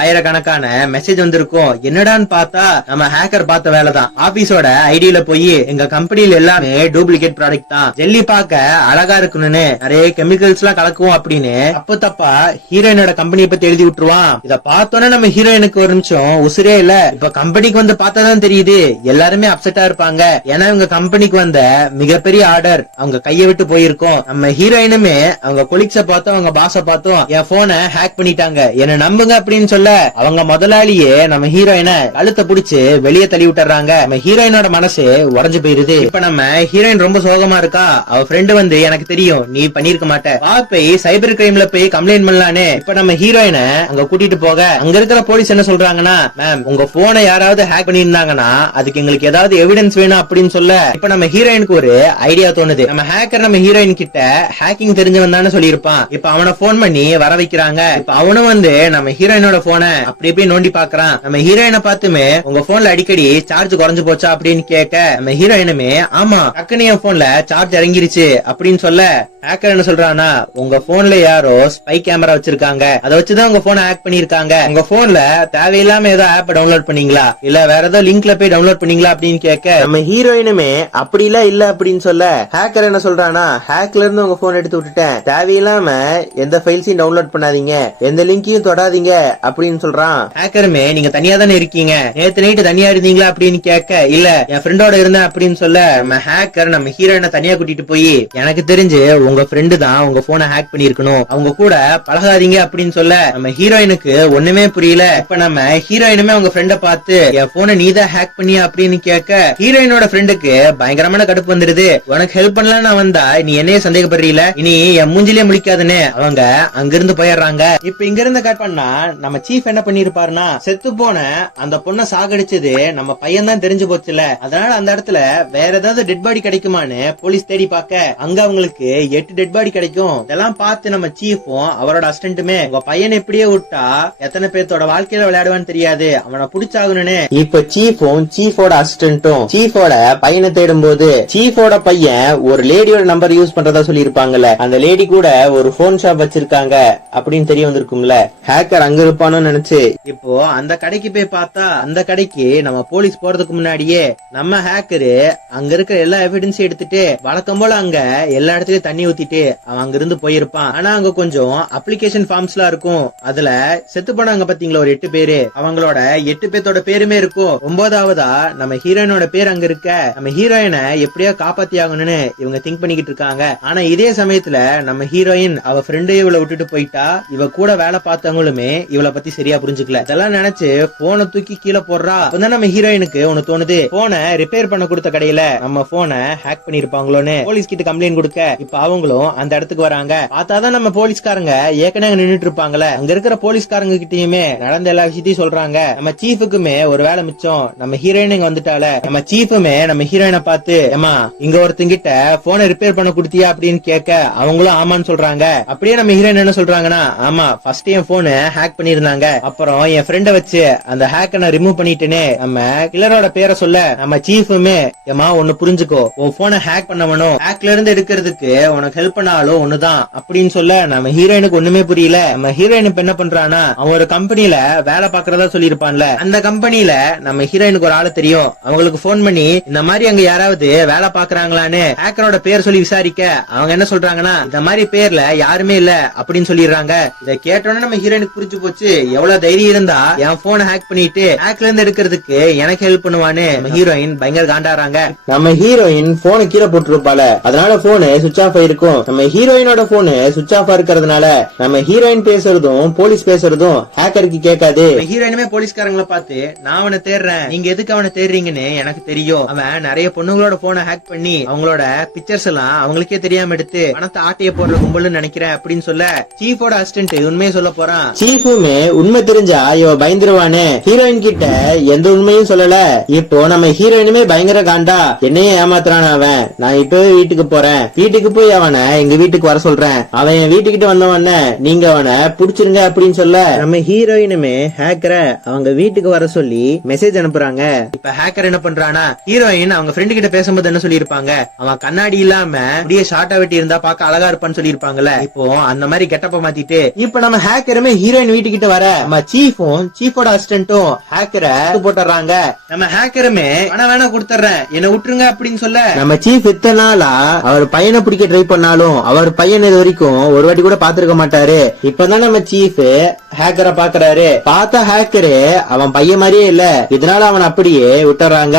ஆயிரக்கணக்கான மெசேஜ் வந்திருக்கும். என்னடான்னு பார்த்தா நம்ம ஹேக்கர் பார்த்த வேலைதான். ஆபீஸோட ஐடியில போய் எங்க கம்பெனில எல்லாமே டூப்ளிகேட் ப்ராடக்ட் தான், ஜெல்லி பார்க்க அழகா இருக்கணும்னு நிறைய கெமிக்கல்ஸ் எல்லாம் கலக்குவோம் அப்படின்னு தப்பா ஹீரோயினோட கம்பெனியை பத்தி எழுதி விட்டுருவான். இத பார்த்தோன்னே நம்ம ஹீரோயினுக்கு ஒரு நிமிஷம் உசுரே இல்ல. இப்ப கம்பெனிக்கு வந்து பார்த்தாதான் தெரியுது எல்லாருமே அப்செட்டா இருப்பாங்க. ஏன்னா இவங்க கம்பெனிக்கு வந்த மிகப்பெரிய ஆர்டர் அவங்க கையை விட்டு போயிருக்கோம். நம்ம ஹீரோயினுமே அவங்க கொலிக்ஸ பார்த்தோம் அவங்க பாஸ பார்த்தோம் என் போனை ஹேக் பண்ணிட்டாங்க என்ன நம்புங்க அப்படின்னு சொல்ல அவங்க முதலாளியே நம்ம ஹீரோயினை கழுத்தை புடிச்சு வெளியே தள்ளி விட்டுறாங்க. நம்ம ஹீரோயினோட மனசு உடஞ்சு போயிருது. இப்ப நம்ம ஹீரோயின் ரொம்ப சோகமா இருக்கா. அவ ஃப்ரெண்டு வந்து எனக்கு தெரியும் நீ பண்ணிருக்க மாட்ட, போய் சைபர் கிரைம்ல போய் கம்ப்ளைண்ட் பண்ணலான்னு இப்ப நம்ம ஹீரோயினை அங்க கூட்டிட்டு போக அங்க இருக்கிற போலீஸ் என்ன சொல்றாங்கன்னா, மேம் உங்க போனை யாராவது ஹேக் பண்ணிருந்தாங்கன்னா அதுக்கு எங்களுக்கு ஏதாவது எவிடன்ஸ் வேணும் அப்படின்னு சொல்ல இப்ப நம்ம ஹீரோயினுக்கு ஒரு ஐடியா தோணுது. நம்ம ஹேக்கர் நம்ம ஹீரோயின் கிட்ட ஹேக்கிங் தெரிஞ்சவன் தானே சொல்லியிருப்பான். இப்ப அவனை போன் பண்ணி வர வைக்கிறாங்க. இப்ப அவனும் வந்து நம்ம ஹீரோயினோட போனை அப்படி போய் நோண்டி பாக்குறான். நம்ம ஹீரோயினை பார்த்துமே உங்க போன்ல அடிக்கடி சார்ஜ் குறைஞ்சு போச்சா அப்படின்னு கேட்க நம்ம ஹீரோயினுமே ஆமா டக்குனு என் போன்ல சார்ஜ் இறங்கிருச்சு அப்படின்னு சொல்ல ஹேக்கர் என்ன சொல்றானா, உங்க போன்ல யாரோ ஸ்பை கேமரா வச்சிருக்காங்க, அதை வச்சுதான் உங்க போனை ஹேக் பண்ணிருக்காங்க. உங்க போன்ல தேவையில்லாம ஏதோ ஆப் டவுன்லோட் பண்ணீங்களா இல்ல வேற ஏதோ லிங்க்ல போய் டவுன்லோட் பண்ணீங்களா அப்படின்னு கேட்க நம்ம ஹீரோயினுமே அப்படிலாம் இல்ல அப்படின்னு சொல்ல ஹேக்கர் என்ன சொல்றானா, ஹேக்ல இருந்து உங்க போன் எடுத்து விட்டுட்டேன், தேவையில்லாம எந்த ஃபைல்ஸையும் டவுன்லோட் பண்ணாதீங்க, எந்த லிங்கையும் தொடாதீங்க அப்படின்னு சொல்றான். ஹேக்கருமே நீங்க தனியா தானே இருக்கீங்க, நேத்து நைட்டு தனியா இருந்தீங்களா அப்படின்னு கேட்க இல்ல என் ஃப்ரெண்டோட இருந்தேன் அப்படின்னு சொல்ல நம்ம ஹேக்கர் நம்ம ஹீரோயினை தனியா கூட்டிட்டு போய் எனக்கு தெரிஞ்சு உங்க ஃப்ரெண்டு தான் உங்க போனை ஹேக் பண்ணிருக்கணும், அவங்க கூட பழகாதீங்க அப்படின்னு சொல்ல நம்ம ஹீரோயினுக்கு ஒண்ணுமே புரியல. இப்ப நம்ம ஹீரோயினுமே அவங்க ஃப்ரெண்ட பார்த்து என் போனை நீதான் ஹேக் பண்ணியா அப்படின்னு கேட்க ஹீரோயினோட ஃப்ரெண்டுக்கு பயங்கரமான கடுப்பு வந்துருது. உனக்கு ஹெல்ப் பண்ணலாம் நான் வந்தா நீ என்னைய சந்தேகப்படுறீல, இனி என் மூஞ்சிலே முழிக்காதுன்னு அவங்க அங்கிருந்து போயிடுறாங்க. இப்ப இங்க இருந்து கட் பண்ணா நம்ம சீஃப் என்ன பண்ணிருப்பாருன்னா, செத்து போன அந்த பொண்ணை சாகடிச்சது நம்ம பையன் தான் தெரிஞ்சு போச்சுல, அதனால அந்த இடத்துல வேற ஏதாவது டெட் பாடி கிடைக்குமான்னு போலீஸ் தேடி பார்க்க அங்க அவங்களுக்கு 8 டெட் பாடி கிடைக்கும். இதெல்லாம் பார்த்து நம்ம சீஃபும் அவரோட அசிஸ்டன்ட்டுமே உங்க பையனை எப்படியே விட்டா எத்தனை பேர்த்தோட வாழ்க்கையில விளையாடுவான்னு தெரியாது, அவனை புடிச்சாகணும்னு இப்ப சீஃபும் சீஃபோட அசிஸ்டன்ட்டும் சீஃபோட பையனை தேடும் போது சீஃபோட பையன் ஒரு லேடியோட நம்பர் யூஸ் பண்றதா சொல்லி இருப்பாங்கல்ல, அந்த லேடி கூட ஒரு போன் ஷாப் வச்சிருக்காங்க அப்படின்னு தெரிய வந்திருக்கும்ல. ஹேக்கர் அங்க இருப்பானு நினைச்சு இப்போ அந்த கடைக்கு போய் பார்த்தா அந்த கடைக்கு நம்ம போலீஸ் போறதுக்கு முன்னாடியே நம்ம ஹேக்கரு அங்க இருக்கிற எல்லா எவிடன்ஸையும் எடுத்துட்டு வழக்கம் போல அங்க எல்லா இடத்துலயும் தண்ணி ஊத்திட்டு அவன் அங்க இருந்து போயிருப்பான். ஆனா அங்க கொஞ்சம் அப்ளிகேஷன் ஃபார்ம்ஸ் எல்லாம் இருக்கும், அதுல செத்து போனாங்க பாத்தீங்களா ஒரு 8 பேரு, அவங்களோட 8 பேத்தோட பேருமே இருக்கும். 9வதா நம்ம ஹீரோயினோட பேர் அங்க இருக்க நம்ம ஹீரோயினை எப்படியா காப்பாத்தி ஆகணும்னு இவங்க திங்க் பண்ணிக்கிட்டு இருக்காங்க. ஆனா இதே சமயத்துல நம்ம ஹீரோயின் அவ ஃப்ரெண்டு இவளை விட்டுட்டு போயிட்டா, இவ கூட வேலை பார்த்தவங்களுமே இவளை பத்தி சரியா புரிஞ்சுக்கல. இதெல்லாம் நினைச்சு போனை தூக்கி கீழே போடுறா. நம்ம ஹீரோயினுக்கு ஒண்ணு தோணுது, போனை ரிப்பேர் பண்ண கொடுத்த கடையில நம்ம போனை ஹேக் பண்ணிருப்பாங்களோன்னு போலீஸ் கிட்ட கம்ப்ளைண்ட் கொடுக்க இப்ப அவங்களும் அந்த இடத்துக்கு வராங்க. பார்த்தாதான் நம்ம போலீஸ்காரங்க ஏற்கனவே நின்னுட்டு இருப்பாங்களே, அங்க இருக்கிற போலீஸ்காரங்க கிட்டயுமே நடந்த எல்லா விஷயத்தையும் சொல்றாங்க. நம்ம சீஃபுக்குமே ஒரு வேலை மிச்சம், நம்ம ஹீரோயின் இங்க வந்துட்டால நம்ம சீஃபுமே நம்ம ஹீரோயினை பார்த்து ஏமா இங்க ஒருத்தங்கிட்ட போனை ரிப்பேர் பண்ண கொடுத்தியா அப்படின்னு கேட்க அவங்களும் ஆமான்னு சொல்றாங்க. அப்படியே நம்ம ஹீரோயின் என்ன சொல்றாங்கன்னா, ஆமா ஃபர்ஸ்ட் என் போனை ஹேக் பண்ணிருந்தாங்க, அப்புறம் என் ஃப்ரெண்ட வச்சு அந்த ஹேக்கை நான் ரிமூவ் பண்ணிட்டேனே. நம்ம கில்லரோட பேரை சொல்ல நம்ம சீஃபுமே ஏமா ஒன்னு புரிஞ்சுக்கோ, உன் போனை ஹேக் பண்ணவனும் ஹேக்ல இருந்து எடுக்கிறதுக்கு உனக்கு ஹெல்ப் பண்ணாலும் ஒண்ணுதான் அப்படின்னு சொல்ல நம்ம ஹீரோயினுக்கு ஒண்ணுமே புரியல. நம்ம ஹீரோயின் இப்ப என்ன பண்றானா, அவன் ஒரு கம்பெனில வேலை பாக்குறதா சொல்லியிருப்பான்ல, அந்த கம்பெனில நம்ம ஹீரோயினுக்கு ஒரு ஆளு தெரியும், அவங்களுக்கு போன் பண்ணி இந்த மாதிரி அங்க யாராவது வேலை பாக்குறாங்களான்னு ஹேக்கரோட பேர் சொல்லி விசாரிக்க அவங்க என்ன சொல்றாங்கன்னா இந்த மாதிரி பேர்ல யாருமே இல்ல அப்படின்னு சொல்லிடுறாங்க. இதை கேட்டோன்னே நம்ம ஹீரோயினுக்கு புரிஞ்சு போச்சு, எவ்வளவு தைரியம் இருந்தா என் போனை ஹேக் பண்ணிட்டு ஹேக்ல இருந்து எடுக்கிறதுக்கு எனக்கு ஹெல்ப் பண்ணுவான்னு நம்ம ஹீரோயின் பயங்கர காண்டாறாங்க. நம்ம ஹீரோயின் போனை கீழே போட்டுருப்பால, அதனால போனு சுவிட்ச் ஆஃப் ஆயிருக்கும். நம்ம ஹீரோயினோட போனு சுவிட்ச் ஆஃப் இருக்கிறதுனால நம்ம ஹீரோயின் பேசுறதும் போலீஸ் பேசுறதும் ஹேக்கருக்கு கேட்காது. ஹீரோயினுமே போலீஸ்காரங்களை பார்த்து நான் அவனை தேடுறேன், நீங்க எதுக்கு அவனை தேடுறீங்கன்னு எனக்கு தெரியும். அவன் நிறைய பொண்ணுங்களோட போனை ஹேக் பண்ணி அவங்களோட பிக்சர்ஸ் எல்லாம் அவங்களுக்கே தெரியாம எடுத்து பணத்தை ஆட்டைய போடுற கும்பல்னு நினைக்கிறேன் அப்படின்னு சொல்ல சீஃபோட அசிஸ்டன்ட் உண்மையை சொல்ல போறான். சீஃபுமே உண்மை தெரிஞ்சா இவ பயந்துருவானு ஹீரோயின் கிட்ட எந்த உண்மையும் சொல்லல. இப்போ நம்ம ஹீரோயினுமே பயங்கர காண்டா, என்னையே ஏமாத்துறான் அவன், நான் இப்பவே வீட்டுக்கு போறேன், வீட்டுக்கு போய் அவனை எங்க வீட்டுக்கு வர சொல்றேன், அவன் என் வீட்டுக்கிட்ட வந்தவன நீங்க அவனை புடிச்சிருங்க அப்படின்னு சொல்ல நம்ம ஹீரோயினுமே ஹேக்கரை அவங்க வீட்டுக்கு வர சொல்லி மெசேஜ் அனுப்புறாங்க. இப்ப ஹேக்கர் என்ன பண்றானா, ஹீரோயின் அவங்க ஃப்ரெண்டு கிட்ட பேசும்போது என்ன சொல்லிருப்பாங்க, அவன் கண்ணாடி இல்லாம அப்படியே ஷார்ட்டா வெட்டி இருந்தா பாக்க அழகா இருப்பான்னு சொல்லிருப்பாங்கல்ல. இப்போ அந்த மாதிரி கெட்டப்ப மாத்திட்டு இப்ப நம்ம ஹேக்கருமே ஹீரோயின் வீட்டுக்கிட்ட வர நம்ம சீஃபோட அசிஸ்டன்ட்டும் ஹேக்கரை போட்டுறாங்க. நம்ம ஹேக்கருமே பணம் வேணா கொடுத்துறேன் என்ன விட்டுருங்க அப்படின்னு சொல்ல நம்ம சீஃப் இத்தனை நாளா அவர் பையனை பிடிக்க ட்ரை பண்ணாலும் அவர் பையன் இது வரைக்கும் ஒரு வாட்டி கூட பாத்துருக்க மாட்டாரு. இப்பதான் நம்ம சீஃப் ஹேக்கரை பாக்குறாரு. பார்த்தா ஹேக்கரு அவன் பையன் மாதிரியே இல்ல, இதனால அவன் அப்படியே விட்டுறாங்க.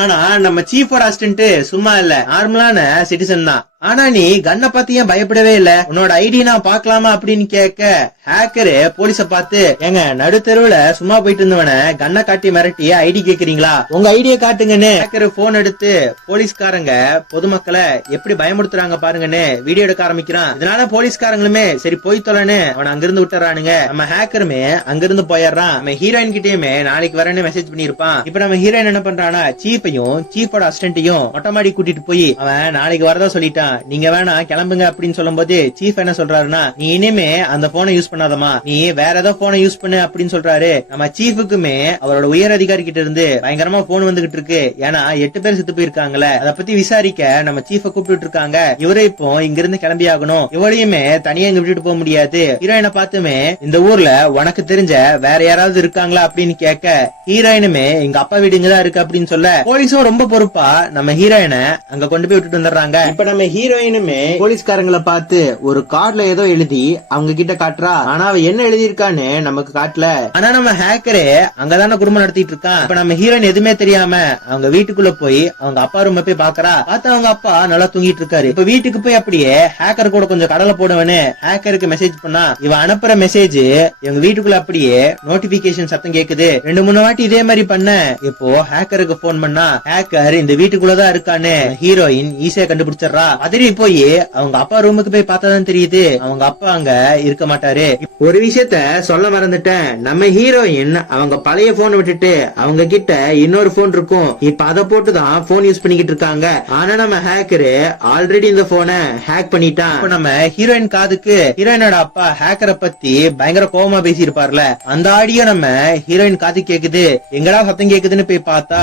ஆனா நம்ம சீஃபோட அசிஸ்டன்ட் சும்மா இல்ல, நார்மலான சிட்டிசன் தான். ஆனா நீ கண்ணை பார்த்து ஏன் பயப்படவே இல்ல, உன்னோட ஐடி நான் பாக்கலாமா அப்படின்னு கேட்க ஹேக்கரு போலீஸ பார்த்து எங்க நடுத்தெருவுல சும்மா போயிட்டு இருந்தவன கண்ணை காட்டி மிரட்டி ஐடி கேக்குறீங்களா, உங்க ஐடிய காட்டுங்கன்னு ஹேக்கரு போன் எடுத்து போலீஸ்காரங்க பொதுமக்களை எப்படி பயமுறுத்துறாங்க பாருங்கன்னு வீடியோ எடுக்க ஆரம்பிக்கிறான். இதனால போலீஸ்காரங்களுமே சரி போய் தொலைன்னு அவன் அங்கிருந்து விட்டுறானுங்க. நம்ம ஹேக்கருமே அங்கிருந்து போயிடுறான். நம்ம ஹீரோயின் கிட்டயுமே நாளைக்கு வரேன்னு மெசேஜ் பண்ணிருப்பான். இப்ப நம்ம ஹீரோயின் என்ன பண்றானா, சீஃபையும் சீஃபோட அசிஸ்டன்ட்டையும் மொட்டை மாடி கூட்டிட்டு போய் அவன் நாளைக்கு வரதா சொல்லிட்டான், நீங்க வேணா கிளம்புங்க அப்படின்னு சொல்லும் போது சீஃப் என்ன சொல்றாருன்னா, நீ இனிமே அந்த போனை யூஸ் பண்ணாதமா, நீ வேற ஏதோ போனை யூஸ் பண்ணு அப்படின்னு சொல்றாரு. நம்ம சீஃபுக்குமே அவரோட உயர் அதிகாரி கிட்ட இருந்து பயங்கரமா போன் வந்துகிட்டு இருக்கு. ஏன்னா 8 பேர் செத்து போயிருக்காங்கல்ல, அத பத்தி விசாரிக்க நம்ம சீஃப கூப்பிட்டு இருக்காங்க. இவரே இப்போ இங்க இருந்து கிளம்பி ஆகணும், இவளையுமே தனியா இங்க விட்டுட்டு போக முடியாது. ஹீரோயினை பார்த்துமே இந்த ஊர்ல உனக்கு தெரிஞ்ச வேற யாராவது இருக்காங்களா அப்படின்னு கேட்க ஹீரோயினுமே எங்க அப்பா வீடு இங்கதான் இருக்கு அப்படின்னு சொல்ல போலீஸும் ரொம்ப பொறுப்பா நம்ம ஹீரோயினை அங்க கொண்டு போய் விட்டுட்டு வந்துடுறாங்க. இப்ப நம்ம ஹீரோயினுமே போலீஸ்காரங்களை பார்த்து ஒரு கார்டுல ஏதோ எழுதி அவங்க கிட்ட காட்டுறா. ஆனா அவ என்ன எழுதிருக்கான்னு நமக்கு காட்டல. ஆனா நம்ம ஹேக்கரே அங்கதான குடும்பம் நடத்திட்டு இருக்கான். இப்ப நம்ம ஹீரோயின் எதுவுமே தெரியாம அவங்க வீட்டுக்குள்ள போய் அவங்க அப்பா ரூம் போய் பாக்குறா. பார்த்தா அவங்க அப்பா நல்லா தூங்கிட்டு இருக்காரு. இப்ப வீட்டுக்கு போய் அப்படியே ஹேக்கர் கூட கொஞ்சம் கடலை போடுவேன்னு ஹேக்கருக்கு மெசேஜ் பண்ணா இவ அனுப்புற மெசேஜ் இவங்க வீட்டுக்குள்ள அப்படியே நோட்டிபிகேஷன் சத்தம் கேக்குது. 2-3 வாட்டி இதே மாதிரி பண்ண இப்போ ஹேக்கருக்கு போன் பண்ணா ஹேக்கர் இந்த வீட்டுக்குள்ளதான் இருக்கான்னு ஹீரோயின் ஈஸியா கண்டுபிடிச்சிடறா. அதிரி போய் அவங்க அப்பா ரூமுக்கு போய் பார்த்தாதான் தெரியுது அவங்க அப்பா அங்க இருக்க மாட்டாரு. ஒரு விஷயத்த சொல்ல மறந்துட்டேன், நம்ம ஹீரோயின் அவங்க பழைய போன் விட்டுட்டு அவங்க கிட்ட இன்னொரு போன் இருக்கும். இப்ப அதை போட்டுதான் போன் யூஸ் பண்ணிக்கிட்டு இருக்காங்க. ஆனா நம்ம ஹேக்கரு ஆல்ரெடி இந்த போனை ஹேக் பண்ணிட்டான். இப்ப நம்ம ஹீரோயின் காதுக்கு ஹீரோயினோட அப்பா ஹேக்கரை பத்தி பயங்கர கோவமா பேசி இருப்பார்ல, அந்த ஆடியோ நம்ம ஹீரோயின் காது கேக்குது. எங்கடா சத்தம் கேக்குதுன்னு போய் பார்த்தா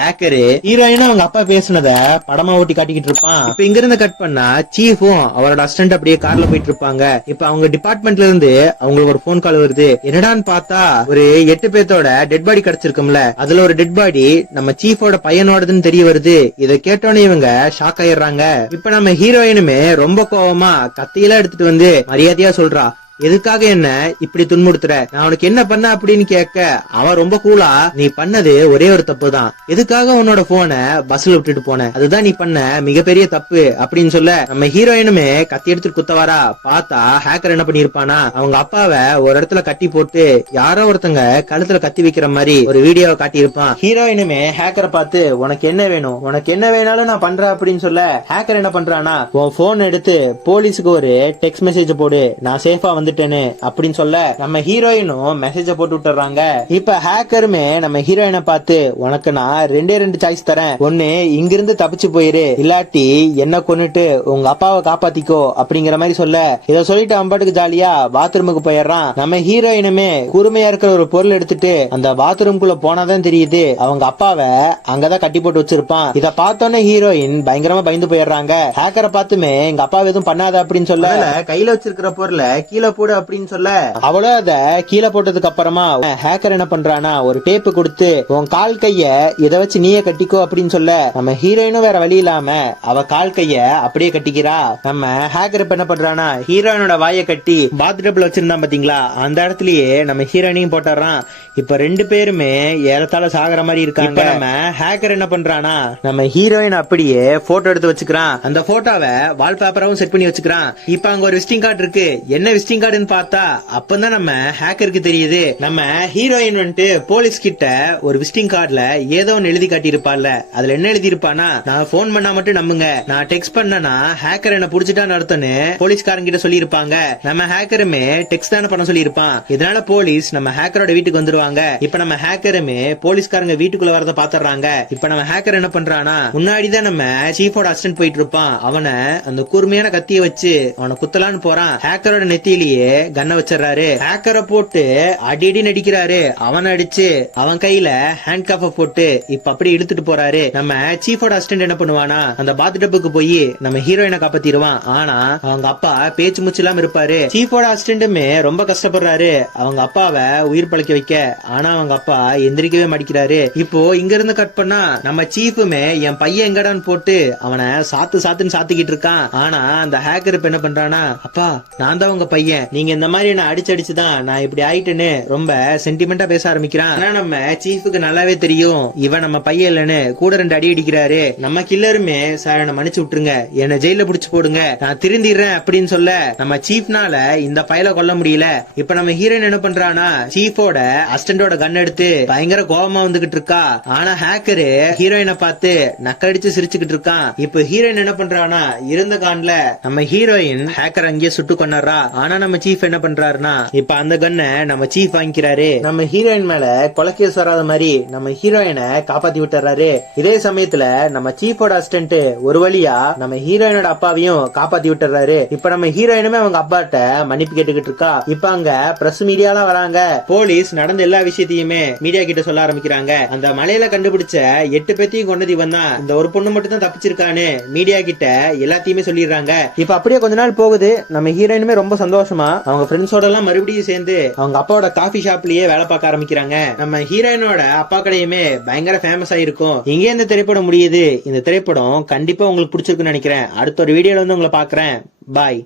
ஹேக்கரு ஹீரோயினும் அவங்க அப்பா பேசுனத படமா ஓட்டி காட்டிக்கிட்டு இருப்பான். இப்ப இங்க இருந்து கட் பண்ணா சீஃபும் அவரோட அசிஸ்டன்ட் அப்படியே கார்ல போயிட்டு இருப்பாங்க. இப்ப அவங்க டிபார்ட்மெண்ட்ல இருந்து அவங்களுக்கு ஒரு போன் கால் வருது. என்னடான்னு பார்த்தா ஒரு 8 பேர்த்தோட டெட் பாடி கிடைச்சிருக்கும்ல, அதுல ஒரு டெட் பாடி நம்ம சீஃபோட பையனோடதுன்னு தெரிய வருது. இதை கேட்டோன்னே இவங்க ஷாக் ஆயிடுறாங்க. இப்ப நம்ம ஹீரோயினுமே ரொம்ப கோவமா கத்தியெல்லாம் எடுத்துட்டு வந்து மரியாதையா சொல்றா, எதுக்காக என்ன இப்படி துன்புறுத்துற, நான் உனக்கு என்ன பண்ண அப்படின்னு கேட்க அவன் ரொம்ப கூலா, நீ பண்ணது ஒரே ஒரு தப்பு தான், எதுக்காக உன்னோட போனை பஸ்ல விட்டுட்டு போன, அதுதான் நீ பண்ண மிகப்பெரிய தப்பு அப்படின்னு சொல்ல நம்ம ஹீரோயினுமே கத்தி எடுத்துட்டு குத்தவாரா. பார்த்தா ஹேக்கர் என்ன பண்ணிருப்பானா, அவங்க அப்பாவை ஒரு இடத்துல கட்டி போட்டு யாரோ ஒருத்தங்க கழுத்துல கத்தி வைக்கிற மாதிரி ஒரு வீடியோவை காட்டியிருப்பான். ஹீரோயினுமே ஹேக்கரை பார்த்து உனக்கு என்ன வேணும், உனக்கு என்ன வேணாலும் நான் பண்றேன் அப்படின்னு சொல்ல ஹேக்கர் என்ன பண்றானா, உன் போன் எடுத்து போலீஸுக்கு ஒரு டெக்ஸ்ட் மெசேஜ் போடு, நான் சேஃபா வந்துட்டேன்னு அப்படின்னு சொல்ல நம்ம ஹீரோயினும் மெசேஜ போட்டு விட்டுறாங்க. இப்ப ஹேக்கருமே நம்ம ஹீரோயினை பார்த்து உனக்கு நான் 2 சாய்ஸ் தரேன், ஒன்னு இங்கிருந்து தப்பிச்சு போயிரு, இல்லாட்டி என்ன கொன்னுட்டு உங்க அப்பாவை காப்பாத்திக்கோ அப்படிங்கிற மாதிரி சொல்ல இத சொல்லிட்டு அம்பாட்டுக்கு ஜாலியா பாத்ரூமுக்கு போயிடுறான். நம்ம ஹீரோயினுமே கூர்மையா இருக்கிற ஒரு பொருள் எடுத்துட்டு அந்த பாத்ரூம்குள்ள போனாதான் தெரியுது அவங்க அப்பாவை அங்கதான் கட்டி போட்டு வச்சிருப்பான். இத பார்த்தோன்னே ஹீரோயின் பயங்கரமா பயந்து போயிடுறாங்க. ஹேக்கரை பார்த்துமே எங்க அப்பாவை எதுவும் பண்ணாத அப்படின்னு சொல்ல கையில வச்சிருக்கிற பொருளை கீழே போடு அப்படின்னு சொல்ல அவளும் அத கீழே போட்டதுக்கு அப்புறமா ஹேக்கர் என்ன பண்றானா ஒரு டேப்பு கொடுத்து உன் கால் கைய இதை வச்சு நீயே கட்டிக்கோ அப்படின்னு சொல்ல நம்ம ஹீரோயினும் வேற வழி இல்லாம அவ கால் கைய அப்படியே கட்டிக்கிறா. நம்ம ஹேக்கர் இப்ப என்ன பண்றானா ஹீரோயினோட வாயை கட்டி பாத்டப்ல வச்சிருந்தான் பாத்தீங்களா அந்த இடத்துலயே நம்ம ஹீரோயினையும் போட்டுறான். இப்ப ரெண்டு பேருமே ஏறத்தாழ சாகுற மாதிரி இருக்காங்க. நம்ம ஹேக்கர் என்ன பண்றானா நம்ம ஹீரோயின் அப்படியே போட்டோ எடுத்து வச்சுக்கிறான். அந்த போட்டோவை வால்பேப்பராவும் செட் பண்ணி வச்சுக்கிறான். இப்ப அங்க ஒரு விசிட்டிங் கார்டு இருக்கு. என்ன விசிட்டிங் கார்டுன்னு பார்த்தா அப்பதான் நம்ம ஹேக்கருக்கு தெரியுது நம்ம ஹீரோயின் வந்துட்டு போலீஸ் கிட்ட ஒரு விசிட்டிங் கார்டுல ஏதோ ஒன்னு எழுதி காட்டி இருப்பாள்ல. அதுல என்ன எழுதி இருப்பானா நான் போன் பண்ணா மட்டும் நம்புங்க, நான் டெக்ஸ்ட் பண்ணனா ஹேக்கர் என்ன புடிச்சிட்டான்னு அர்த்தம்னு போலீஸ்காரங்க கிட்ட சொல்லி இருப்பாங்க. நம்ம ஹேக்கருமே டெக்ஸ்ட் தானே பண்ண சொல்லி இருப்பான். இதனால போலீஸ் நம்ம ஹேக்கரோட வீட்டுக்கு வந்துருவாங்க. இப்ப நம்ம ஹேக்கருமே போலீஸ்காரங்க வீட்டுக்குள்ள வரத பாத்துறாங்க. இப்ப நம்ம ஹேக்கர் என்ன பண்றானா முன்னாடிதான் நம்ம சீஃபோட அசிஸ்டன்ட் போயிட்டு இருப்பான். அவனை அந்த கூர்மையான கத்திய வச்சு அவனை குத்தலான்னு போறான். ஹேக்கரோட நெத்தியிலேயே கண்ணை வச்சிடறாரு. ஹேக்கரை போட்டு அடி அடி நடிக்கிறாரு. அவன் அடிச்சு அவன் கையில ஹேண்ட் காஃப போட்டு இப்ப அப்படி இழுத்துட்டு போறாரு. நம்ம சீஃபோட அசிஸ்டன்ட் என்ன பண்ணுவானா அந்த பாத் டப்புக்கு போய் நம்ம ஹீரோயினை காப்பாத்திடுவான். ஆனா அவங்க அப்பா பேச்சு மூச்சு இல்லாம இருப்பாரு. சீஃபோட அசிஸ்டன்ட்டுமே ரொம்ப கஷ்டப்படுறாரு அவங்க அப்பாவை உயிர் பழைக்க வைக்க. ஆனா அவங்க அப்பா எந்திரிக்கவே மாட்டேங்கிறாரு. இப்போ இங்க இருந்து கட் பண்ணா நம்ம சீஃபுமே என் பையன் எங்கடான்னு போட்டு அவனை சாத்துன்னு சாத்திக்கிட்டு இருக்கான். ஆனா அந்த ஹேக்கர் இப்ப என்ன பண்றானா அப்பா நான் தான் உங்க பையன், நீங்க இந்த மாதிரி என்ன அடிச்சுதான் நான் இப்படி ஆயிட்டுன்னு ரொம்ப சென்டிமெண்டா பேச ஆரம்பிக்கிறான். ஆனா நம்ம சீஃபுக்கு நல்லாவே தெரியும் இவன் நம்ம பையன் இல்லன்னு. கூட 2 அடி அடிக்கிறாரு. நம்ம கில்லருமே சார் என்ன மன்னிச்சு விட்டுருங்க, என்ன ஜெயில புடிச்சு போடுங்க, நான் திருந்திடுறேன் அப்படின்னு சொல்ல நம்ம சீஃப்னால இந்த பையல கொல்ல முடியல. இப்ப நம்ம ஹீரோயின் என்ன பண்றானா சீஃபோட அசிஸ்டன்டோட கன் எடுத்து பயங்கர கோபமா வந்துகிட்டு இருக்கா. ஆனா ஹேக்கரு ஹீரோயினை பார்த்து நக்கடிச்சு சிரிச்சுக்கிட்டு இருக்கான். இப்ப ஹீரோயின் என்ன பண்றானா இருந்த கான்ல நம்ம ஹீரோயின் ஹேக்கர் அங்கேயே சுட்டு கொண்டாடுறா. ஆனா நம்ம சீஃப் என்ன பண்றாருன்னா இப்ப அந்த கன்னை நம்ம சீஃப் வாங்கிக்கிறாரு. நம்ம ஹீரோயின் மேல கொலைக்கேஸ் வராத மாதிரி நம்ம ஹீரோயினை காப்பாத்தி விட்டுறாரு. இதே சமயத்துல நம்ம சீஃபோட அசிஸ்டன்ட் ஒரு வழியா நம்ம ஹீரோயினோட அப்பாவையும் காப்பாத்தி விட்டுறாரு. இப்ப நம்ம ஹீரோயினுமே அவங்க அப்பாட்ட மன்னிப்பு கேட்டுக்கிட்டு இருக்கா. இப்ப அங்க பிரஸ் மீடியாலாம் வராங்க. போலீஸ் நடந்த எல்லா விஷயத்தையுமே மீடியா கிட்ட சொல்ல ஆரம்பிக்கிறாங்க. அந்த மலையில கண்டுபிடிச்ச 8 பேத்தையும் கொண்டது இவன் தான், இந்த ஒரு பொண்ணு மட்டும் தான் தப்பிச்சிருக்கான்னு மீடியா கிட்ட எல்லாத்தையுமே சொல்லிடுறாங்க. இப்ப அப்படியே கொஞ்ச நாள் போகுது. நம்ம ஹீரோயினுமே ரொம்ப சந்தோஷமா அவங்க ஃப்ரெண்ட்ஸோட எல்லாம் மறுபடியும் சேர்ந்து அவங்க அப்பாவோட காஃபி ஷாப்லயே வேலை பார்க்க ஆரம்பிக்கிறாங்க. நம்ம ஹீரோயினோட அப்பா கடையுமே பயங்கர ஃபேமஸ் ஆயிருக்கும். இங்கே இந்த திரைப்படம் முடியுது. இந்த திரைப்படம் கண்டிப்பா உங்களுக்கு பிடிச்சிருக்குன்னு நினைக்கிறேன். அடுத்த ஒரு வீடியோல வந்து உங்களை பாக்குறேன். பாய்.